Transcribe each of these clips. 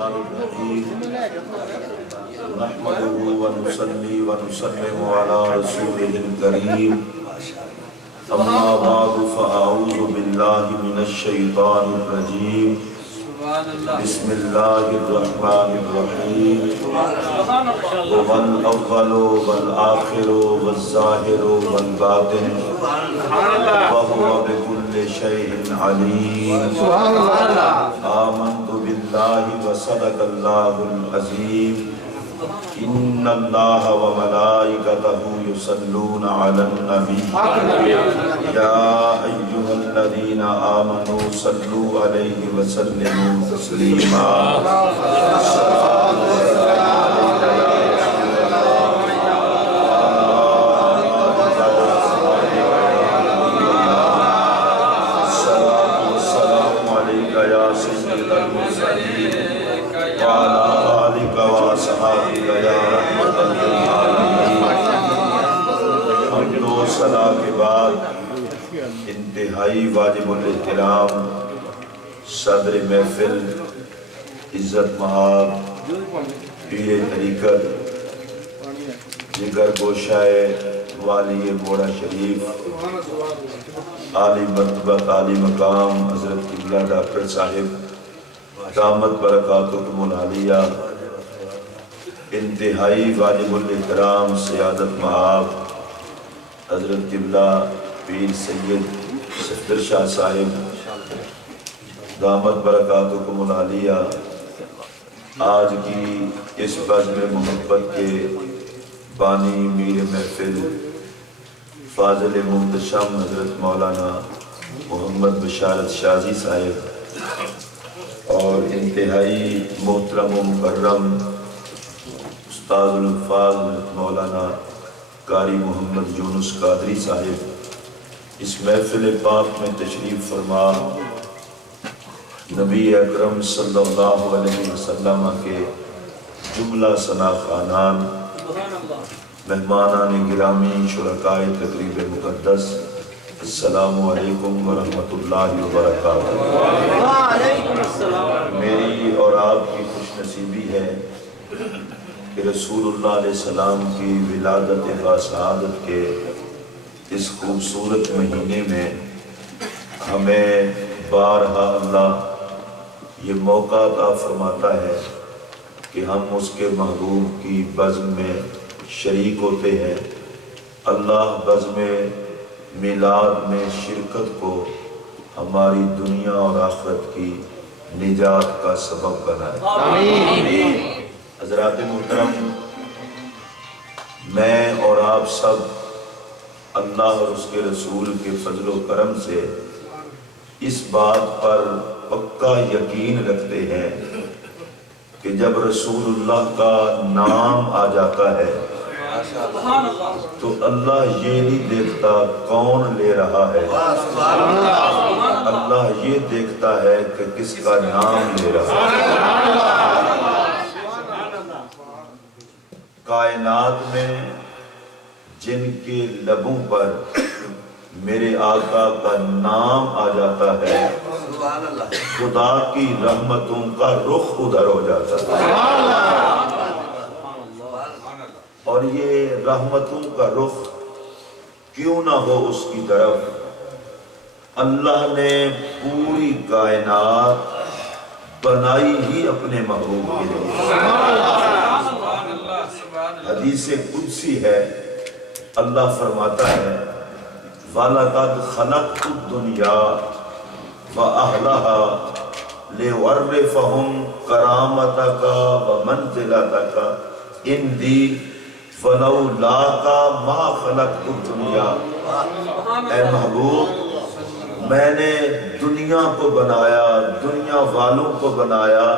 نحمده ونصلي ونسلم على رسوله الكريم أما بعد فأعوذ بالله من الشيطان الرجيم بسم الله الرحمن الرحيم هو الأول والآخر والظاهر والباطن وهو بكل شيء عليم آمنت بالله وصدق الله العظيم إن الله وملائكته يصلون على النبي يا أيها الذين آمنوا صلوا عليه وسلموا تسليما کے بعد انتہائی واجب الاحترام صدر محفل عزت مآب پیر طریقت جگر گوشہ والی بوڑا شریف عالی مرتبہ عالی مقام حضرت قبلہ ڈاکٹر صاحب دامت برکاتکم العالیہ انتہائی واجب الاحترام سیادت مآب حضرت قبلہ پیر سید صفدر شاہ صاحب دامت برکاتکم العالیہ آج کی اس بزم محبت کے بانی میر محفل فاضل محتشم حضرت مولانا محمد بشارت شازی صاحب اور انتہائی محترم و مکرم استاد الفاظ مولانا قاری محمد یونس قادری صاحب اس محفل پاک میں تشریف فرما نبی اکرم صلی اللہ علیہ وسلم کے جملہ ثنا خانان مہمانان گرامی شرکائے تقریب مقدس السلام علیکم ورحمۃ اللہ وبرکاتہ۔ میری اور آپ کی خوش نصیبی ہے کہ رسول اللہ علیہ السلام کی ولادت باسعادت کے اس خوبصورت مہینے میں ہمیں بارہا اللہ یہ موقع عطا فرماتا ہے کہ ہم اس کے محبوب کی بزم میں شریک ہوتے ہیں۔ اللہ بزم میلاد میں شرکت کو ہماری دنیا اور آخرت کی نجات کا سبب بنائے۔ آمین۔ حضرات محترم، میں اور آپ سب اللہ اور اس کے رسول کے فضل و کرم سے اس بات پر پکا یقین رکھتے ہیں کہ جب رسول اللہ کا نام آ جاتا ہے تو اللہ یہ نہیں دیکھتا کون لے رہا ہے، اللہ یہ دیکھتا ہے کہ کس کا نام لے رہا ہے۔ کائنات میں جن کے لبوں پر میرے آقا کا نام آ جاتا ہے خدا کی رحمتوں کا رخ ادھر ہو جاتا ہے، اور یہ رحمتوں کا رخ کیوں نہ ہو اس کی طرف؟ اللہ نے پوری کائنات بنائی ہی اپنے محبوب کے لیے۔ حدیث قدسی ہے، اللہ فرماتا ہے وَلَقَدْ خَلَقْتُ الدُّنْيَا وَأَهْلَهَا لِأُعَرِّفَهُمْ كَرَامَتَكَ وَمَنْزِلَتَكَ عِنْدِي فَلَوْلَاكَ مَا خَلَقْتُ الدُّنْيَا۔ اے محبوب، میں نے دنیا کو بنایا، دنیا والوں کو بنایا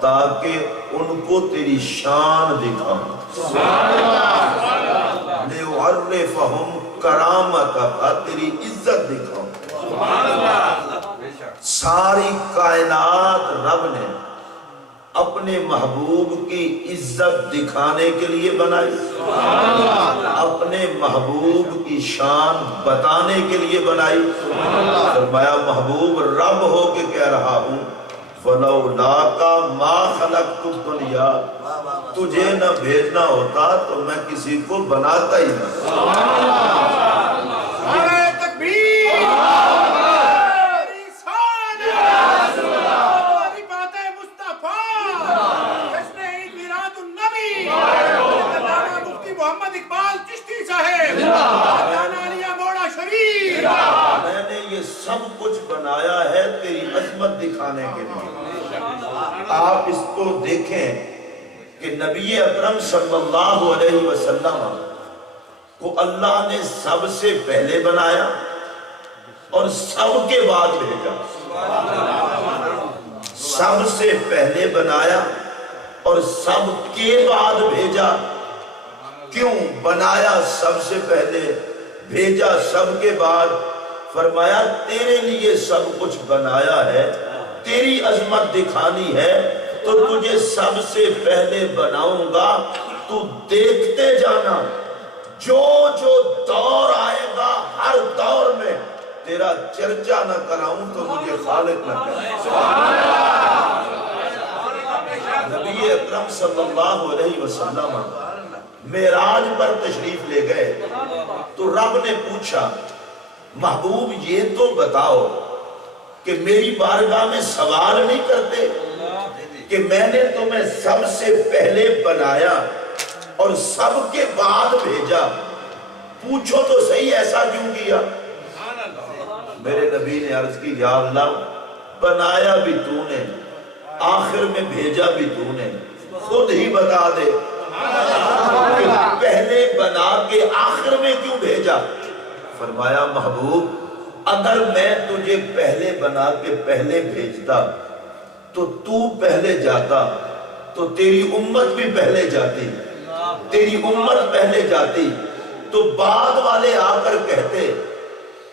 تاکہ ان کو تیری شان دکھاؤں، لِأُعَرِّفَهُمْ کرامتک، تیری عزت دکھاؤں۔ ساری کائنات رب نے اپنے محبوب کی عزت دکھانے کے لیے بنائی، اپنے محبوب کی شان بتانے کے لیے بنائی۔ فرمایا محبوب رب ہو کے کہہ رہا ہوں فلولاک ما خلقت الدنیا، تجھے نہ بھیجنا ہوتا تو میں کسی کو بناتا ہی نہ۔ نعرہ تکبیر، میری شان رفعت مصطفیٰ، جشن عید میلاد النبی، علامہ مفتی محمد اقبال چشتی صاحب، جانا علیہ موڑا شریف۔ میں نے یہ سب کچھ بنایا ہے تیری عظمت دکھانے کے لیے۔ آپ اس کو دیکھیں کہ نبی اکرم صلی اللہ علیہ وسلم کو اللہ نے سب سے پہلے بنایا اور سب کے بعد بھیجا۔ سب سے پہلے بنایا اور سب کے بعد بھیجا۔ کیوں بنایا سب سے پہلے، بھیجا سب کے بعد؟ فرمایا تیرے لیے سب کچھ بنایا ہے، تیری عظمت دکھانی ہے تو تجھے سب سے پہلے بناؤں گا، تو دیکھتے جانا، جو جو دور آئے گا ہر دور میں تیرا چرچا نہ کراؤں تو مجھے خالق نہ کرے۔ نبی اکرم صلی اللہ علیہ وسلم معراج پر تشریف لے گئے تو رب نے پوچھا محبوب یہ تو بتاؤ کہ میری بارگاہ میں سوال نہیں کرتے کہ میں نے تمہیں سب سے پہلے بنایا اور سب کے بعد بھیجا، پوچھو تو صحیح ایسا کیوں کیا؟ میرے نبی نے عرض کی یا اللہ بنایا بھی تو نے، آخر میں بھیجا بھی تو نے، خود ہی بتا دے کہ پہلے بنا کے آخر میں کیوں بھیجا؟ فرمایا محبوب اگر میں تجھے پہلے بنا کے پہلے بھیجتا تو پہلے جاتا تو تیری امت بھی پہلے جاتی، تیری امت پہلے جاتی تو بعد والے آ کر کہتے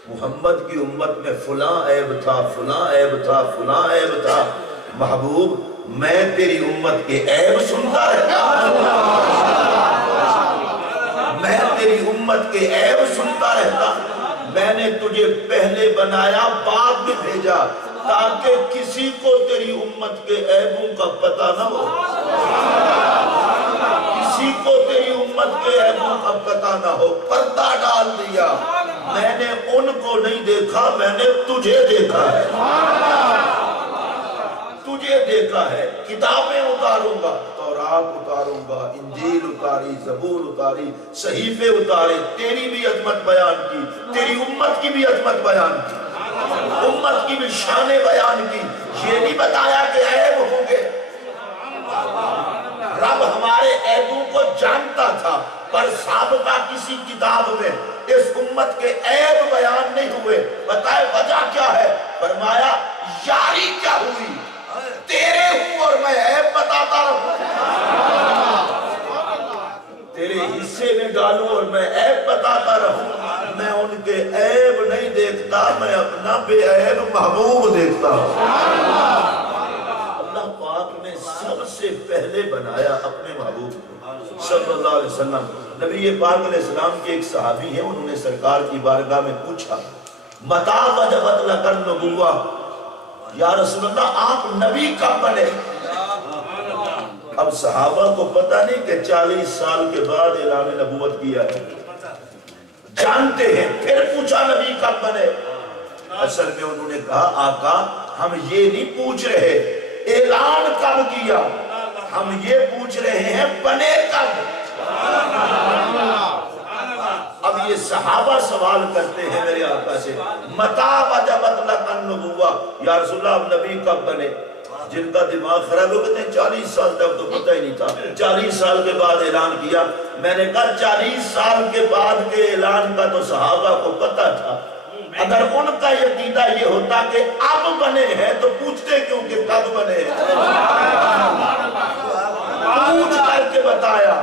محمد کی امت میں فلاں عیب تھا، فلاں عیب تھا، فلاں عیب تھا۔ محبوب میں تیری امت کے عیب سنتا رہتا، میں تیری امت کے عیب سنتا رہتا۔ میں نے تجھے پہلے بنایا بعد میں بھیجا تاکہ کسی کو تیری امت کے عیبوں کا پتہ نہ ہو، کسی کو تیری امت کے عیبوں کا پتہ نہ ہو۔ پردہ ڈال دیا، میں نے ان کو نہیں دیکھا، میں نے تجھے دیکھا ہے، تجھے دیکھا ہے۔ کتابیں اتاروں گا، تورات اتاروں گا، انجیل اتاری، زبور اتاری، صحیفے اتارے، تیری بھی عظمت بیان کی، تیری امت کی بھی عظمت بیان کی، امت کی بھی شان بیان کی۔ یہ نہیں بتایا کہ عیب ہوں گے، رب ہمارے عیبوں کو جانتا تھا، پر سابقہ کسی کتاب میں اس امت کے عیب بیان نہیں ہوئے۔ بتائے وجہ کیا ہے؟ فرمایا یاری کیا ہوئی، تیرے ہوں اور میں عیب بتاتا رہوں، تیرے حصے میں ڈالوں اور میں عیب بتاتا رہوں۔ میں ان کے عیب نہیں دیکھتا، میں اپنا بے عیب محبوب دیکھتا ہوں۔ اللہ پاک نے سب سے پہلے بنایا اپنے محبوب کو صلی اللہ علیہ وسلم۔ نبی پاک علیہ السلام کے ایک صحابی ہیں، انہوں نے سرکار کی بارگاہ میں پوچھا متى وجبت لک النبوہ، یا رسول اللہ آپ نبی کب بنے؟ اب صحابہ کو پتہ نہیں کہ 40 سال کے بعد اعلان نبوت کیا ہے، جانتے ہیں، پھر پوچھا نبی کب بنے؟ اصل میں انہوں نے کہا آقا ہم یہ نہیں پوچھ رہے اعلان کب کیا، ہم یہ پوچھ رہے ہیں بنے کب۔ اب یہ صحابہ سوال کرتے ہیں میرے آقا سے متى وجبت لک النبوہ، یا رسول اللہ اب نبی کب بنے؟ جن کا دماغ خراب ہو کہتے ہیں 40 سال تک تو پتہ ہی نہیں تھا، 40 سال کے بعد اعلان کیا۔ میں نے کہا 40 سال کے بعد کے اعلان کا تو صحابہ کو پتہ تھا، اگر ان کا عقیدہ یہ ہوتا کہ اب بنے ہیں تو پوچھتے کیوں کہ کب بنے ہیں؟ پوچھ کر کے بتایا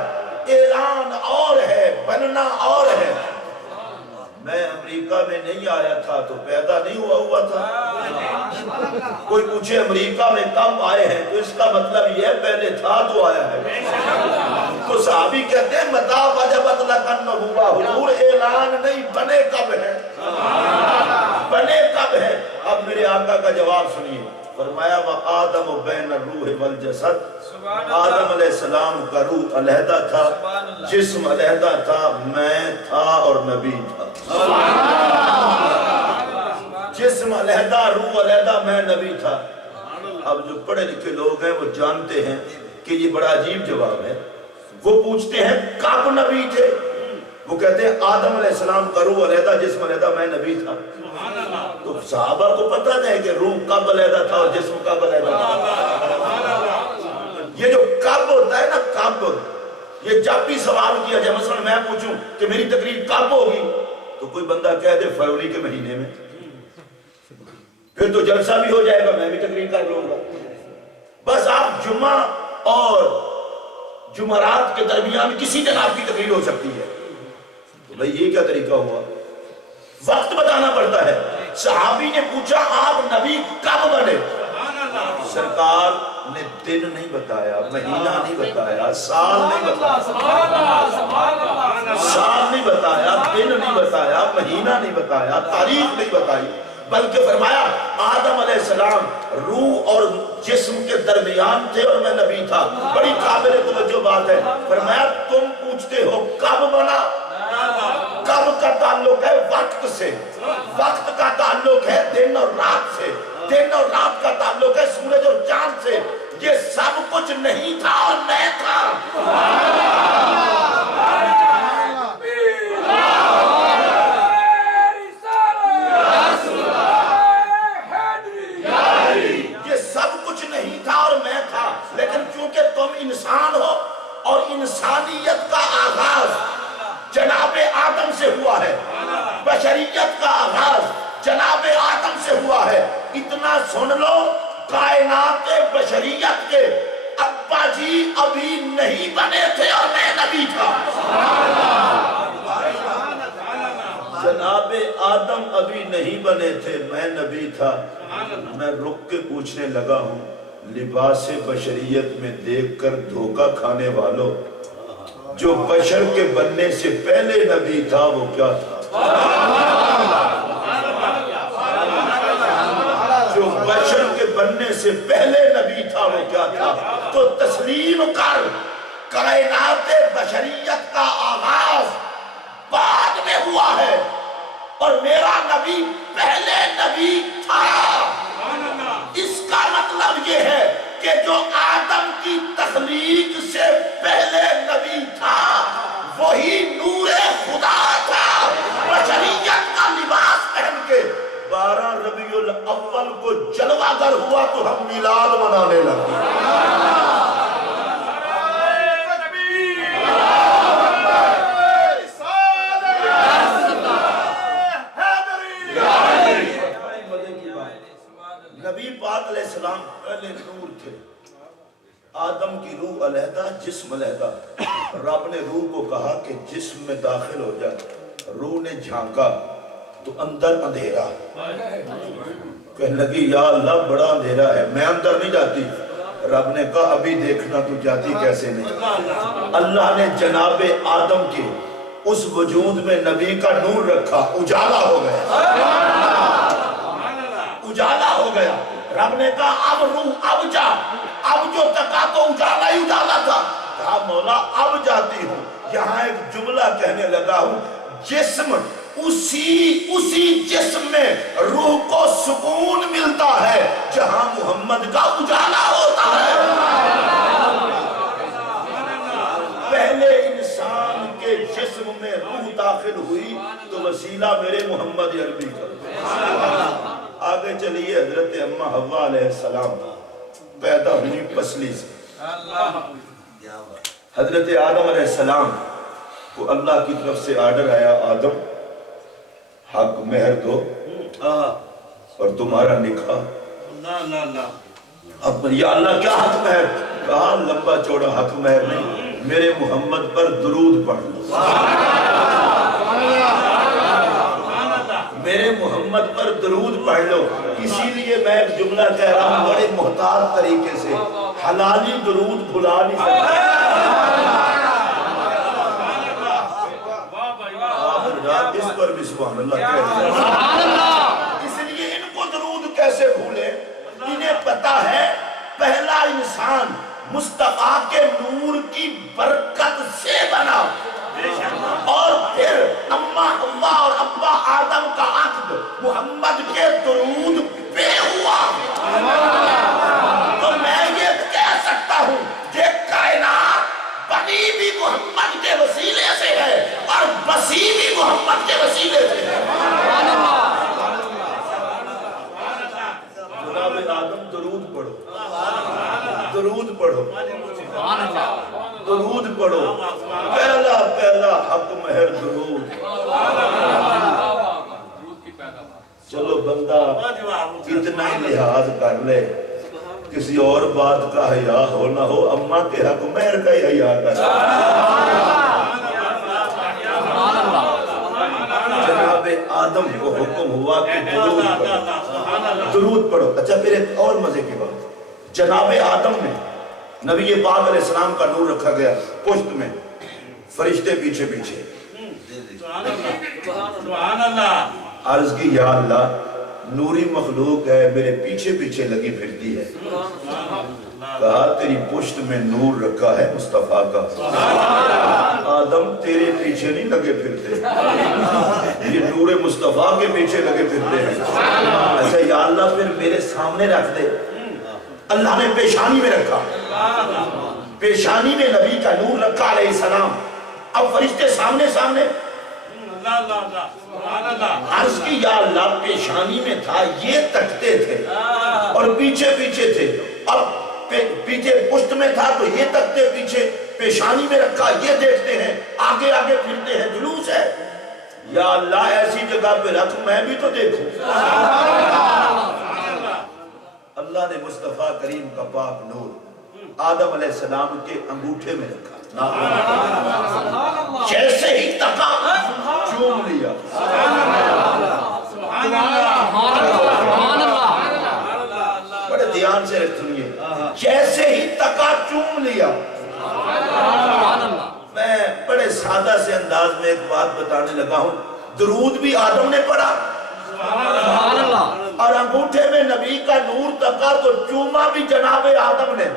اعلان اور ہے، بننا اور ہے۔ میں امریکہ میں نہیں آیا تھا تو پیدا نہیں ہوا تھا۔ کوئی پوچھے امریکہ میں کب آئے ہیں تو اس کا مطلب یہ پہلے تھا تو آیا ہے۔ تو صحابی کہتے ہیں متى وجبت لک النبوہ، حضور اعلان نہیں بنے کب ہے، بنے کب ہے؟ اب میرے آقا کا جواب سنیے فرمایا وآدم بین الروح والجسد، آدم علیہ السلام کا روح علیحدہ تھا، جسم علیحدہ تھا، میں تھا اور نبی تھا۔ جسم علیحدہ، روح علیحدہ، میں نبی تھا۔ اب جو پڑھے لکھے لوگ ہیں وہ جانتے ہیں کہ یہ بڑا عجیب جواب ہے۔ وہ پوچھتے ہیں کب نبی تھے؟ وہ کہتے ہیں آدم علیہ السلام کا روح علیحدہ، جسم علیحدہ، میں نبی تھا۔ تو صحابہ کو پتہ نہیں کہ روح کب علیحدہ تھا اور جسم کب علیحدہ تھا۔ یہ جو کب ہوتا ہے نا، کب، یہ جب بھی سوال کیا جائے، مثلا میں پوچھوں کہ میری تقریر کب ہوگی تو کوئی بندہ کہہ دے فروری کے مہینے میں، پھر تو جلسہ بھی ہو جائے گا، میں بھی تقریر کر لوں گا۔ بس آپ جمعہ اور جمعرات کے درمیان کسی دن آپ کی تقریر ہو سکتی ہے۔ تو بھئی یہ کیا طریقہ ہوا؟ وقت بتانا پڑتا ہے۔ صحابی نے پوچھا آپ نبی کب بنے؟ سرکار نے دن نہیں بتایا، مہینہ نہیں بتایا، سال نہیں بتایا، سال نہیں بتایا، دن نہیں بتایا، مہینہ نہیں بتایا، تاریخ نہیں بتائی، بلکہ فرمایا آدم علیہ السلام روح اور جسم کے درمیان تھے اور میں نبی تھا۔ بڑی قابل توجہ بات ہے۔ فرمایا تم پوچھتے ہو کب بنا؟ کب کا تعلق ہے وقت سے، وقت کا تعلق ہے دن اور رات سے، دن اور رات کا تعلق ہے سورج اور چاند سے۔ یہ سب کچھ نہیں تھا اور میں تھا۔ یہ سب کچھ نہیں تھا اور میں تھا، لیکن چونکہ تم انسان ہو اور انسانیت کا آغاز جناب آدم سے ہوا ہے، بشریت کا آغاز جناب آدم سے ہوا ہے، اتنا سن لو کائنات بشریت کے ابا جی ابھی نہیں بنے تھے اور میں نبی تھا۔ جناب آدم ابھی نہیں بنے تھے، میں نبی تھا۔ میں رک کے پوچھنے لگا ہوں لباس بشریت میں دیکھ کر دھوکہ کھانے والوں، جو بشر کے بننے سے پہلے نبی تھا وہ کیا تھا؟ جو بشر کے بننے سے پہلے نبی تھا وہ کیا تھا؟ تو تسلیم کر، کائنات بشریت کا آغاز بعد میں ہوا ہے اور میرا نبی پہلے نبی تھا۔ اس کا مطلب یہ ہے کہ جو آدم کی تخلیق سے پہلے نبی تھا وہی نور خدا تھا، بشریت کا لباس پہن کے 12 ربیع الاول کو جلوہ گر ہوا تو ہم میلاد منانے لگے۔ نبی پاک علیہ السلام پہلے نور تھے، آدم کی روح علیحدہ، جسم علیحدہ۔ رب نے روح کو کہا کہ جسم میں داخل ہو جا۔ روح نے جھانکا تو اندر اندھیرا، کہنے لگی یا اللہ بڑا اندھیرا ہے، میں اندر نہیں جاتی۔ رب نے کہا ابھی دیکھنا تو جاتی کیسے نہیں۔ اللہ نے جناب آدم کے اس وجود میں نبی کا نور رکھا، اجالا ہو گیا، اجالا ہو گیا۔ رب نے کہا اب روح اب جا، اب جو تکا تو اجالا ہی اجالا تھا، کہا مولا اب جاتی ہوں۔ یہاں ایک جملہ کہنے لگا ہوں، جسم اسی جسم میں روح کو سکون ملتا ہے جہاں محمد کا اجالا ہوتا ہے۔ پہلے انسان کے جسم میں روح داخل ہوئی تو وسیلہ میرے محمد عربی کا۔ آگے چلیے، حضرت اماں حوا علیہ السلام پیدا ہوئی پسلی سے۔ حضرت آدم علیہ السلام کو اللہ کی طرف سے آرڈر آیا، آدم حق مہر دو اور تمہارا نکاح۔ اب یا اللہ کیا حق مہر؟ کہا لمبا چوڑا حق مہر نہیں، میرے محمد پر درود پڑھ لو، میرے محمد پر درود پڑھ لو۔ اسی لیے میں ایک جملہ کہہ رہا ہوں بڑے محتاط طریقے سے، حلالی درود بھلا نہیں سکتا۔ اس پر بھی سبحان اللہ کہہ رہا ہے۔ اس لیے ان کو درود کیسے بھولے؟ انہیں پتا ہے پہلا انسان مصطفیٰ کے نور کی برکت سے بنا، اور پھر اماں حوا اور ابا آدم کا عقد محمد کے درود پہ ہوا۔ تو میں یہ کہہ سکتا ہوں کہ کائنات بنی بھی محمد کے وسیلے سے ہے اور بسی بھی محمد کے وسیلے سے ہے۔ جناب آدم درود پڑھو، درود پڑھو، درود پڑھو، پہلا پہلا حق مہر درود۔ چلو بندہ اتنا ہی لحاظ کر لے، کسی اور بات کا حیا ہو نہ ہو، اماں کے حق مہر کا ہی حیا کر۔ جناب آدم کو حکم ہوا کہ درود پڑھو، درود پڑھو۔ اچھا پھر ایک اور مزے کی بات، جناب آدم میں نبی پاک علیہ السلام کا نور رکھا گیا پشت میں، فرشتے پیچھے پیچھے۔ عرض کی یا اللہ نوری مخلوق ہے میرے پیچھے پیچھے لگی پھرتی ہے، کہا تیری پشت میں نور رکھا ہے مصطفیٰ کا، آدم تیرے پیچھے نہیں لگے پھرتے، یہ نور مصطفیٰ کے پیچھے لگے پھرتے ہیں۔ اچھا یا اللہ پھر میرے سامنے رکھ دے۔ اللہ نے پیشانی میں رکھا، پیشانی میں نبی کا نور رکھا علیہ السلام۔ اب فرشتے سامنے سامنے، عرض کی یا اللہ پیشانی میں تھا یہ تکتے تھے اور پیچھے پیچھے تھے، اب پیچھے پشت میں تھا تو یہ تکتے پیچھے، پیشانی میں رکھا یہ دیکھتے ہیں، آگے آگے پھرتے ہیں، جلوس ہے۔ یا اللہ ایسی جگہ پہ رکھ میں بھی تو دیکھوں۔ اللہ نے مصطفیٰ کریم کا پاک نور آدم علیہ السلام کے انگوٹھے میں رکھا، جیسے ہی تکا چوم لیا۔ بڑے دھیان سے سنیے، جیسے ہی تکا چوم لیا۔ میں بڑے سادہ سے انداز میں ایک بات بتانے لگا ہوں، درود بھی آدم نے پڑھا اور انگوٹھے میں نبی کا نور تکا تو چوما بھی جناب آدم نے۔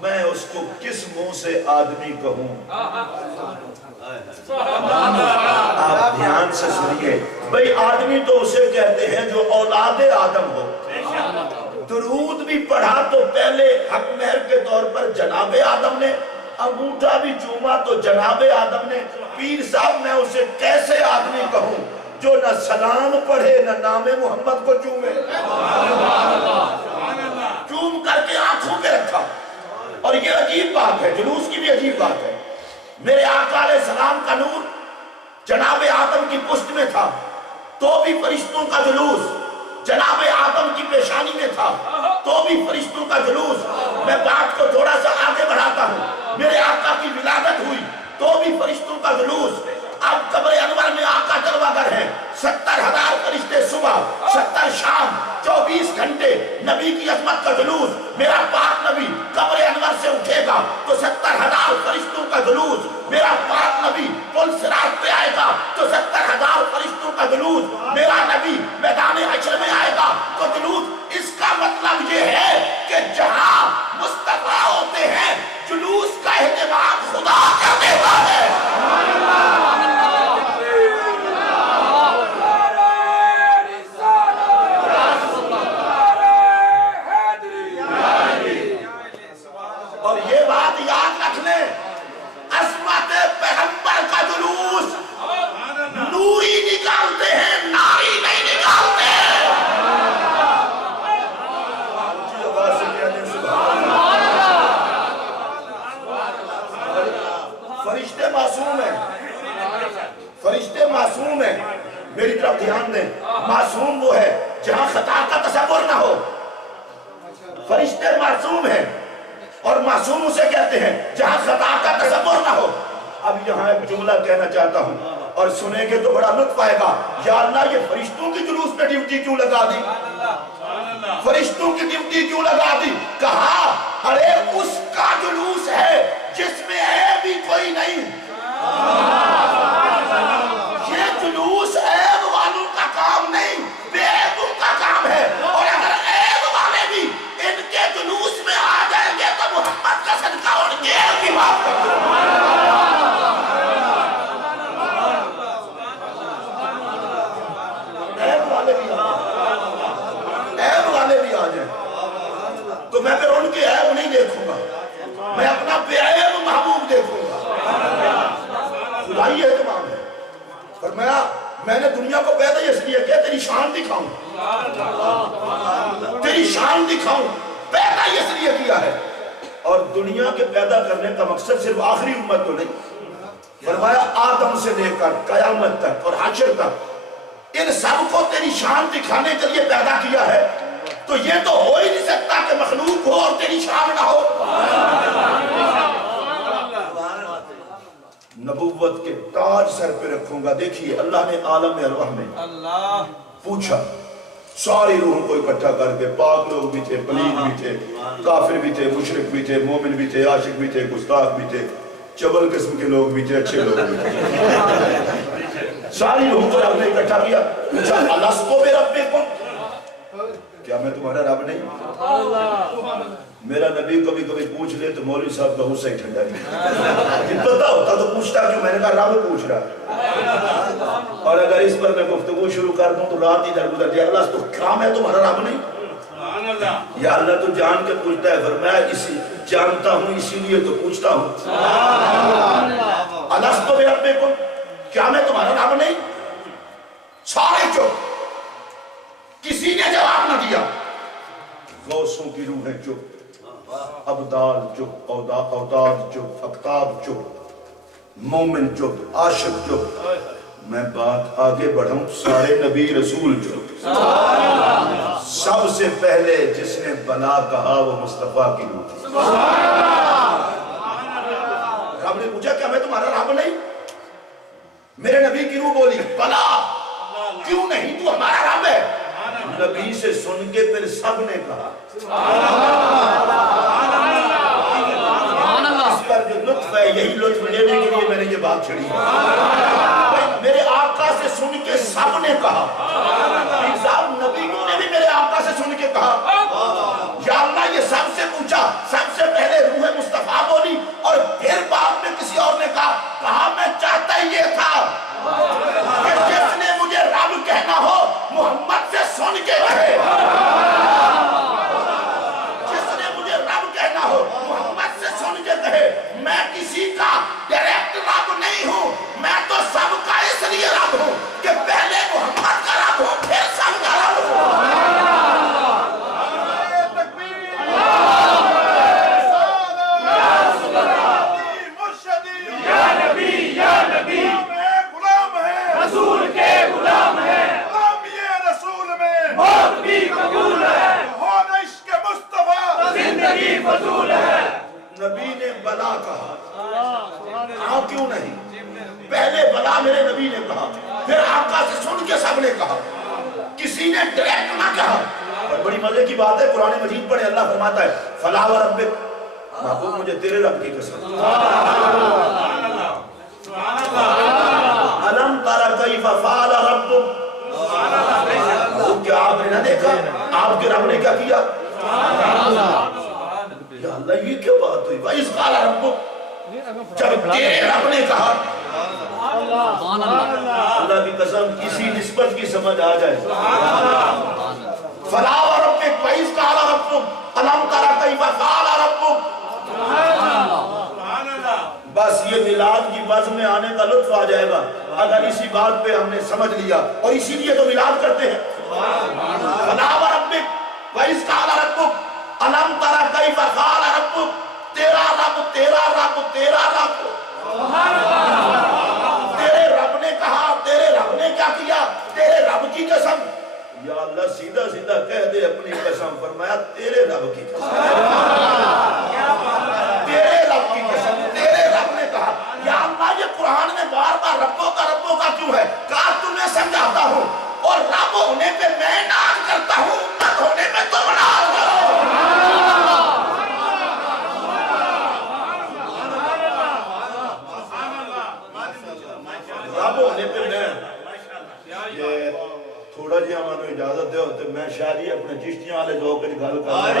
میں اس کو کس منہ سے آدمی کہوں؟ آپ دھیان سے سنیے بھئی، آدمی تو اسے کہتے ہیں جو اولاد آدم ہو۔ درود بھی پڑھا تو پہلے حق مہر کے طور پر جناب آدم نے، انگوٹھا بھی چوما تو جناب آدم نے۔ پیر صاحب میں اسے کیسے آدمی کہوں جو نہ سلام پڑھے نہ نام محمد کو چومے؟ چوم کر کے آنکھوں پہ رکھا، اور یہ عجیب بات ہے، جلوس کی بھی عجیب بات ہے۔ میرے آقا علیہ السلام کا نور جناب آدم کی پشت میں تھا تو بھی فرشتوں کا جلوس، جناب آدم کی پیشانی میں تھا تو بھی فرشتوں کا جلوس۔ میں بات کو تھوڑا سا آگے بڑھاتا ہوں، میرے آقا کی ولادت ہوئی تو بھی فرشتوں کا جلوس۔ اب قبر انور میں آقا جلوہ گر ہیں، 70,000 فرشتے صبح 70 شام 24 گھنٹے نبی کی عظمت کا جلوس۔ میرا پاک نبی قبر انور سے اٹھے گا تو 70,000 فرشتوں کا جلوس۔ میرا پاک نبی پل صراط پہ آئے گا تو 70,000 فرشتوں کا جلوس۔ میرا نبی میدان حشر میں آئے گا تو جلوس۔ اس کا مطلب یہ ہے کہ جہاں مصطفیٰ ہوتے ہیں جلوس کا اہتمام خدا کر دیتا ہے۔ اور یہ بات یاد رکھ لیں، عظمت پیغمبر کا جلوس نوری نکالتے ہیں، ناری نہیں نکالتے۔ فرشتے معصوم ہیں، فرشتے معصوم ہیں، میری طرف دھیان دیں۔ معصوم وہ ہے جہاں خطا کا تصور نہ ہو، فرشتے معصوم ہیں، اور معصوم اسے کہتے ہیں جہاں خطا کا تصور نہ ہو۔ اب یہاں ایک جملہ کہنا چاہتا ہوں اور سنیں گے تو بڑا لطف آئے گا۔ یا اللہ یہ فرشتوں کی جلوس پہ ڈیوٹی کیوں لگا دی؟ فرشتوں کی ڈیوٹی کیوں لگا دی؟ کہا ارے اس کا جلوس ہے جس میں عیب بھی کوئی نہیں۔ یہ جلوس عیب والوں کا کام نہیں، بے عیبوں کا کام ہے، اور اگر میں نے دنیا کو پیدا اس لیے کیا تیری شان دکھاؤں، تیری شان دکھاؤں، پیدا اس لیے کیا ہے۔ اور دنیا کے پیدا کرنے کا مقصد صرف آخری امت تو نہیں، فرمایا آدم سے لے کر قیامت تک اور حشر تک ان سب کو تیری شان دکھانے کے لیے پیدا کیا ہے۔ تو یہ تو ہو ہی نہیں سکتا کہ مخلوق ہو اور تیری شان نہ ہو۔ نبوت کے تاج سر پہ رکھوں گا۔ دیکھیے اللہ نے عالم ارواح میں پوچھا، ساری روحوں کو اکٹھا کر کے، پاک لوگ بھی تھے، پلید بھی تھے، کافر بھی تھے، مشرک بھی تھے، مومن بھی تھے، عاشق بھی تھے، گستاخ بھی تھے، چبل قسم کے لوگ بھی تھے، اچھے لوگ بھی تھے، ساری روحوں کو رب نے اکٹھا کیا، پوچھا الستو بربکم، کیا میں تمہارا رب نہیں؟ میرا نبی کبھی کبھی پوچھ لے تو مولوی صاحب کا غصہ ہی ٹھنڈا نہیں، پتا ہوتا تو پوچھتا کیوں، میں نے کہا رب پوچھ رہا۔ اور اگر اس پر میں گفتگو شروع کر دوں تو رات ہی در گزر جائے، اللہ تو کیا میں تمہارا رب نہیں؟ یا اللہ تو جان کے پوچھتا ہے، فرمایا اسی جانتا ہوں اسی لیے تو پوچھتا ہوں۔ الستو بربکم، کیا میں تمہارا رب نہیں؟ سارے چپ، کسی نے جواب نہ دیا۔ غوثوں کی روحیں چپ، ابدال چپ، اوداد چپ، اقطاب چپ، مومن چپ، عاشق چپ۔ میں بات آگے بڑھاؤں، سارے نبی رسول چپ۔ سب سے پہلے جس نے بلا کہا وہ مصطفیٰ کی روح تھی۔ رب نے پوچھا کیا میں تمہارا رب نہیں؟ میرے نبی کی روح بولی بلا، کیوں نہیں، تو ہمارا رب ہے۔ نبی سے سن کے پھر سب نے کہا۔ اس پر جو لطف ہے، یہی لطف لینے کے لیے میں نے یہ بات چھڑی۔ میرے آقا سے سن کے سب نے کہا، صاحب نبیوں نے بھی میرے آقا سے سن کے کہا یا اللہ یہ سب سے پوچھا، سب سے پہلے روح مصطفیٰ بولی اور پھر بعد میں کسی اور نے کہا میں چاہتا ہی یہ تھا کہ جس نے مجھے رب کہنا ہو محمد سے سن کے کہے، جس نے مجھے رب کہنا ہو محمد سے سن کے کہے۔ میں کسی کا ڈائریکٹ رب نہیں ہوں، میں تو سب کا اس لیے رب ہوں کہ پہلے محمد کا رب ہوں پھر سب کا رب ہوں۔ نبی نے بلا کہا، ہاں کیوں نہیں، پہلے بلا میرے نبی نے کہا، پھر آقا سے سن کے سب نے کہا، کسی نے ڈائریکٹ نہ کہا۔ اور بڑی مزے کی بات ہے، قرآن مجید پڑھے اللہ فرماتا ہے فلا وربک، محبوب مجھے تیرے رب کی قسم، الم تر کیف فعل ربک، کیا آپ نے نہ دیکھا آپ کے رب نے کیا کیا؟ یا اللہ یہ کیا بات ہوئی؟ وَإِذْ قَالَ رَبُّكَ، جب تیرے رب نے کہا، اللہ کی قسم کسی نسبت کی سمجھ آ جائے، فَلَا وَرَبِّكَ وَإِذْ قَالَ رَبُّكَ أَلَمْ تَرَ كَيْفَ فَعَلَ رَبُّكَ۔ بس یہ میلاد کی بز میں آنے کا لطف آ جائے گا اگر اسی بات پہ ہم نے سمجھ لیا، اور اسی لیے تو میلاد کرتے ہیں۔ فَلَا وَرَبِّكَ وَإِذْ قَالَ رَبُّكَ أَلَمْ تَرَ كَيْفَ فَعَلَ رَبُّكَ، تیرا رب تیرا رب تیرا رب، تیرے رب نے کہا، تیرے رب نے کیا کیا؟ تیرے رب کی قسم۔ یا اللہ سیدھا سیدھا کہہ دے اپنی قسم، فرمایا تیرے رب کی قسم، تیرے رب کی قسم، تیرے رب نے کہا۔ یا اللہ یہ قرآن میں بار بار ربوں کا کیوں ہے؟ کہا تمہیں سمجھاتا ہوں، اور رب ہونے پہ میں ناز کرتا ہوں، امت ہونے پہ تم ناز کرو۔ رب ہونے پہ میں، یہ تھوڑا جی ہمیں اجازت دے ہوتے میں شاید ہی اپنے چشتیاں والے جو کچھ گل کر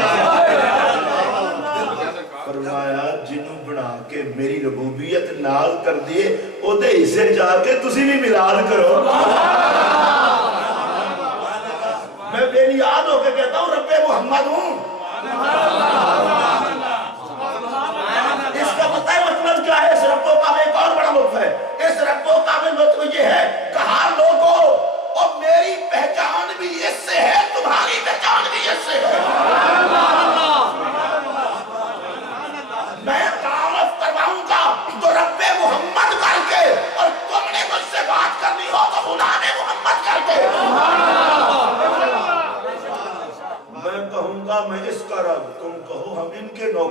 فرمایا جنوں بنا کے میری ربوبیت نال کر دیے او دے حصے جا کے تسی بھی میلاد کرو۔ میں بے نیاد ہو کے کہتا ہوں رب محمد ہوں۔ اس کا پتہ ہے مطلب کیا ہے؟ اس رب کا ایک اور بڑا لطف ہے، اس رب کا لطف یہ ہے کہا لوگوں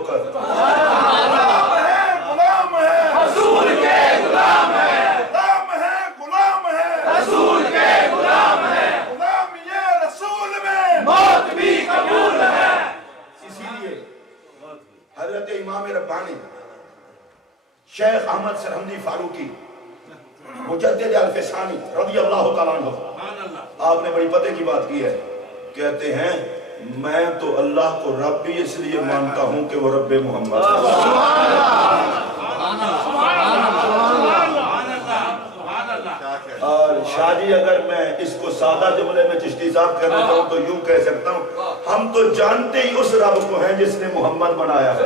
کر غلام ہے رسول کے غلام ہے غلام ہے غلام ہے رسول کے غلام ہے غلام یہ رسول میں موت بھی قبول ہے. اسی لیے حضرت امام ربانی شیخ احمد سرہندی فاروقی مجدد الفسانی رضی اللہ تعالیٰ عنہ آپ نے بڑی پتے کی بات کی ہے. کہتے ہیں میں تو اللہ کو رب بھی اس لیے مانتا ہوں کہ وہ رب محمد اور شاہ جی اگر میں اس کو سادہ جملے میں چشتی صاحب کہنا چاہوں تو یوں کہہ سکتا ہوں ہم تو جانتے ہی اس رب کو ہیں جس نے محمد بنایا ہے.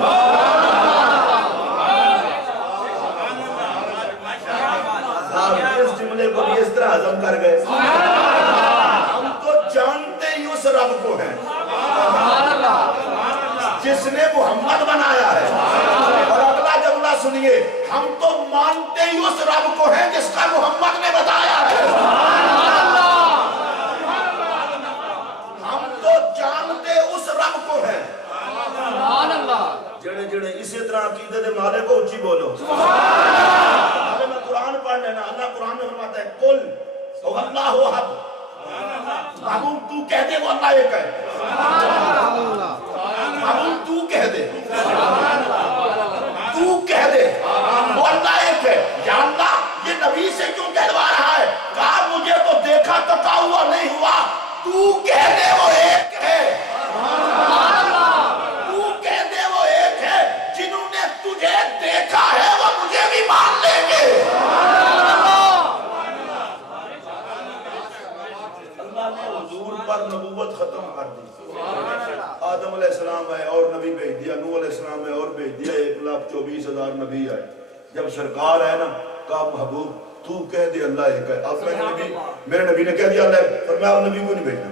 آپ اس جملے کو بھی اس طرح ہضم کر گئے ہم تو جانتے ہی اس رب کو ہیں جس نے محمد بنایا ہے. اور اگلا جملہ سنیے ہم تو مانتے ہی اس رب کو ہیں جس کا محمد نے بتایا ہے. ہم تو جانتے اس رب کو ہیں. جڑے جڑے اسی طرح عقیدے دے مالے کو اچھی بولو. میں قرآن پڑھ لینا. اللہ قرآن میں فرماتا ہے قل هو اللہ احد. محبوب تو کہہ دے وہ اللہ ایک ہے. محبوب تو کہہ دے وہ اللہ ایک ہے. یا اللہ یہ نبی سے کیوں کہلوا رہا ہے؟ کہا مجھے تو دیکھا تکا ہوا نہیں ہوا. تو کہہ دے وہ ایک ہے. تو کہہ دے وہ ایک ہے. جنہوں نے تجھے دیکھا ہے وہ مجھے بھی مان لیں گے. اللہ نے حضور پر نبوت ختم کر دی. آدم علیہ السلام آئے اور نبی بھیج دیا. نوح علیہ السلام آئے اور بھیج دیا. 1,24,000 نبی آئے. جب سرکار ہے نا کہا محبوب تو کہہ دے اللہ ایک ہے. اب میرے نبی نے کہہ دیا اللہ ہے. فرمایا اب نبی کو نہیں بھیجنا.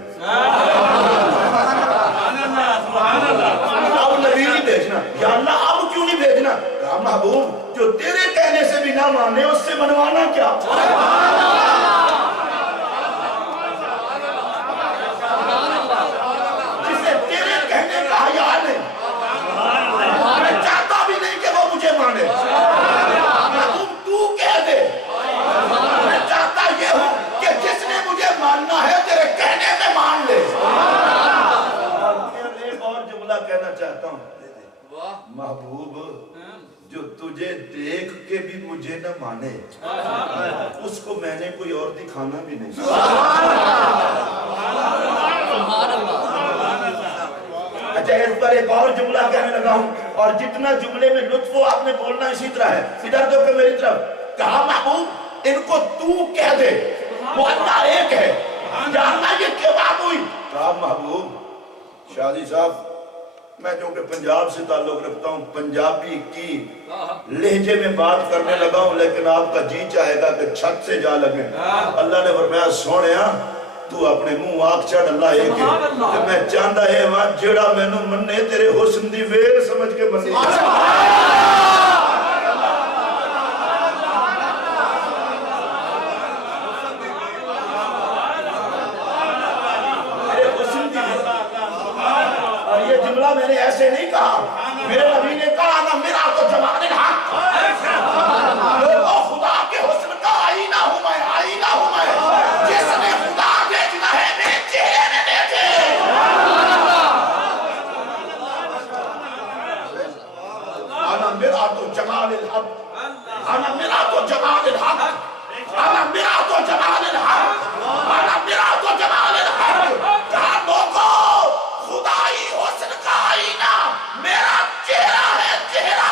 اب نبی نہیں بھیجنا. یا اللہ اب کیوں نہیں بھیجنا؟ کہا محبوب جو تیرے کہنے سے بھی نہ مانے اس سے منوانا کیا؟ جسے تیرے کہنے کا حیا نہیں. میں چاہتا بھی نہیں کہ وہ مجھے مانے. محبوب تو کہہ دے. میں چاہتا یہ ہوں کہ جس نے مجھے ماننا ہے تیرے کہنے میں مان لے. ایک اور جملہ کہنا چاہتا ہوں. محبوب جو تجھے دیکھ کے بھی مجھے نہ مانے اس کو میں نے کوئی اور دکھانا بھی نہیں. اچھا اس پر ایک اور جملہ کہنے لگا ہوں اور جتنا جملے میں لطف ہو آپ نے بولنا اسی طرح ہے. ادھر دیکھو میری طرف. کہا محبوب ان کو تو کہہ دے وہ اللہ ایک ہے. جاننا یہ کیوں بات ہوئی؟ کہا محبوب شادی صاحب میں جو کہ پنجاب سے تعلق رکھتا ہوں پنجابی کی لہجے میں بات کرنے لگا ہوں لیکن آپ کا جی چاہے گا کہ چھت سے جا لگے. اللہ نے فرمایا سونیا تو اپنے منہ آنکھ چڑھ اللہ ایک ہے. کہ میں چاہتا ہے وہاں جڑا میں نو مننے تیرے حسن دی ویر سمجھ کے مننے. میں نے ایسے نہیں کہا. میرے نبی نے کہا نا میرا تو جمال الحق. لوگوں خدا کے حسن کا آئینہ ہوں میں. آئینہ ہوں میں. جس نے خدا دیکھنا ہے میرے چہرے میں دیکھے. انا میرا تو جمال الحق. انا میرا تو جمال الحق. انا میرا تو جمال الحق. انا میرا تو جمال الحق. کہا لوگوں خدائی حسن کا آئینہ میرا چہرہ ہے. چہرہ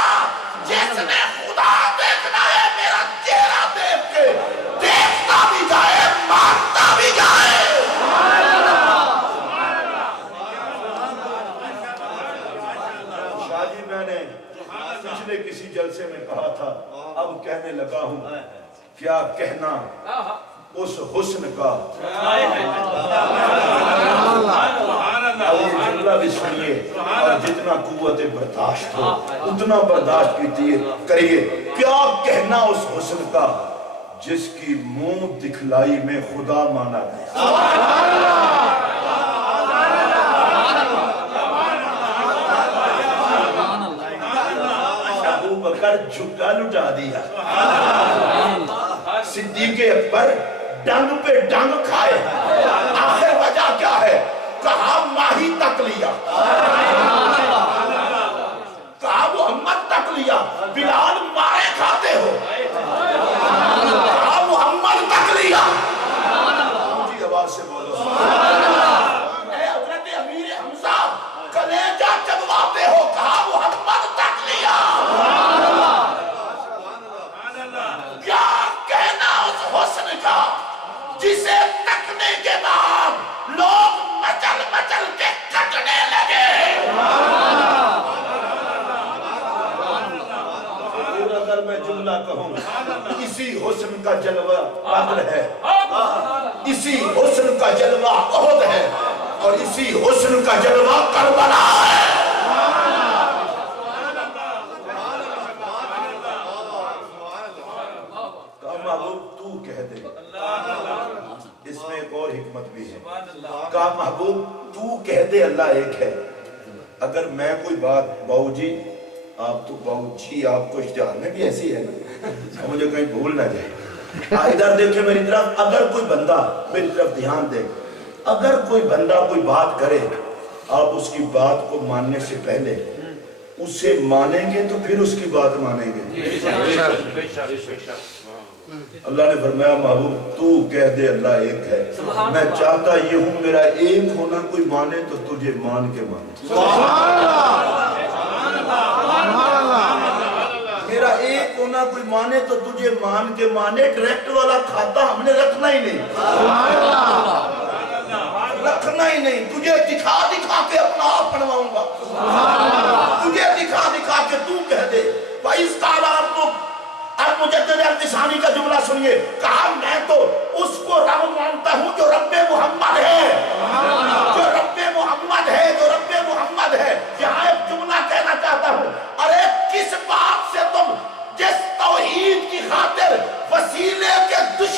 جس نے خدا دیکھنا ہے میرا چہرہ دیکھ کے دیکھتا بھی جائے مانتا بھی جائے. شاہ جی میں نے پچھلے کسی جلسے میں کہا تھا اب کہنے لگا ہوں کیا کہنا اس حسن کا. اب یہ جملہ بھی سنیے اور جتنا قوت برداشت ہو اتنا برداشت کریے. کیا کہنا اس حسن کا جس کی منہ دکھلائی میں خدا مانا گیا. بکر جھکا لٹا دیا، صدیق اکبر ڈنگ پہ ڈنگ کھائے، آخر وجہ کیا ہے؟ کہا ماہی تک لیا، کہا محمد تک لیا، بلال مارے کھاتے ہو، کہا محمد تک لیا، اونچی آواز سے بولو اے حضرت امیر حمزہ کلیجہ چبواتے ہو، کہا محمد تک لیا۔ کیا کہنا اس حسن کا جسے تکنے کے بعد لوگ مچل مچل کے کٹنے لگے۔ اگر میں جملہ کہوں، اسی حسن کا جلوہ بدر ہے، اسی حسن کا جلوہ احد ہے، اور اسی حسن کا جلوہ کربلا ہے۔ کہا محبوب تو کہہ دے، اس میں ایک اور حکمت بھی ہے، کہا محبوب تو کہہ دے اللہ ایک ہے۔ اگر میں کوئی بات، باؤ جی آپ تو باؤ جی آپ کو اشتہار میں بھی ایسی ہے نا، مجھے کہیں بھول نہ جائے، ادھر دیکھیں میری طرف، اگر کوئی بندہ میری طرف دھیان دے، اگر کوئی بندہ کوئی بات کرے، آپ اس کی بات کو ماننے سے پہلے اسے مانیں گے تو پھر اس کی بات مانیں گے۔ اللہ نے فرمایا محبوب تو کہہ دے اللہ ایک ہے، میں چاہتا یہ ہوں میرا ایک ہونا کوئی مانے تو تجھے مان کے مانے، میرا ایک ہونا کوئی مانے تو تجھے مان کے مانے۔ ڈائریکٹ والا کھاتا ہم نے رکھنا ہی نہیں، رکھنا ہی نہیں، تجھے دکھا دکھا کے اپنا آپ بنواؤں گا، تجھے دکھا دکھا کے تو کہہ دے وَإِذْ قَالَ رَبُّكَ۔ اب مجدد ارتثانی کا جملہ سنیے، کہا میں تو اس کو رب مانتا ہوں جو رب محمد ہے، جو رب محمد ہے، جو رب محمد ہے۔ یہاں ایک جملہ کہنا چاہتا ہوں، ارے کس بات سے تم جس توحید کی خاطر وسیلے کے دشمن